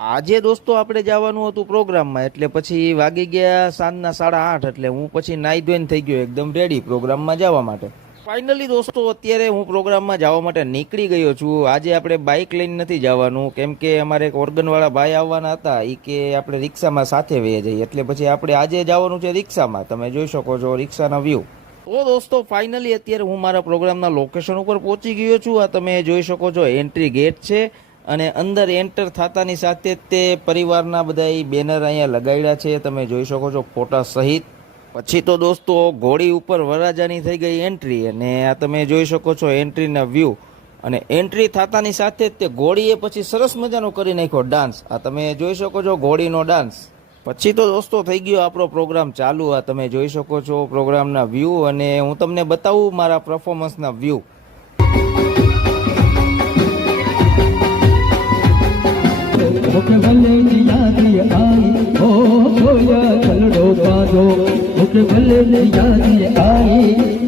આજે દોસ્તો આપણે જવાનું હતું પ્રોગ્રામમાં, એટલે પછી વાગી ગયા સાંજના 8:30, એટલે હું પછી નાઈ ધોઈને થઈ ગયો એકદમ રેડી પ્રોગ્રામમાં જવા માટે. ફાઇનલી દોસ્તો અત્યારે હું પ્રોગ્રામમાં જવા માટે નીકળી ગયો છું. આજે આપણે બાઇક લઈને નથી જવાનું, કેમ કે અમારે એક ઓર્ગનવાળા ભાઈ આવવાના હતા. એ કે આપણે રિક્ષામાં સાથે વહી જઈએ, એટલે પછી આપણે આજે જવાનું છે રિક્ષામાં. તમે જોઈ શકો છો રિક્ષાના વ્યૂ. તો દોસ્તો ફાઇનલી અત્યારે હું મારા પ્રોગ્રામના લોકેશન ઉપર પહોંચી ગયો છું. આ તમે જોઈ શકો છો એન્ટ્રી ગેટ છે, અને અંદર એન્ટર થતાની સાથે જ તે પરિવારના બધા બેનર અહીંયા લગાડ્યા છે, તમે જોઈ શકો છો ફોટા સહિત. પછી તો દોસ્તો ઘોડી ઉપર વરરાજાની થઈ ગઈ એન્ટ્રી, અને આ તમે જોઈ શકો છો એન્ટ્રીના વ્યૂ. અને એન્ટ્રી થતાની સાથે જ તે ઘોડીએ પછી સરસ મજાનો કરી નાખ્યો ડાન્સ. આ તમે જોઈ શકો છો ઘોડીનો ડાન્સ. પછી તો દોસ્તો થઈ ગયો આપણો પ્રોગ્રામ ચાલુ. આ તમે જોઈ શકો છો પ્રોગ્રામના વ્યૂ, અને હું તમને બતાવું મારા પરફોર્મન્સના વ્યૂ. मुखे भले नी याद आई ओ खोया चलड़ो पादो मुखे भले नी याद आई।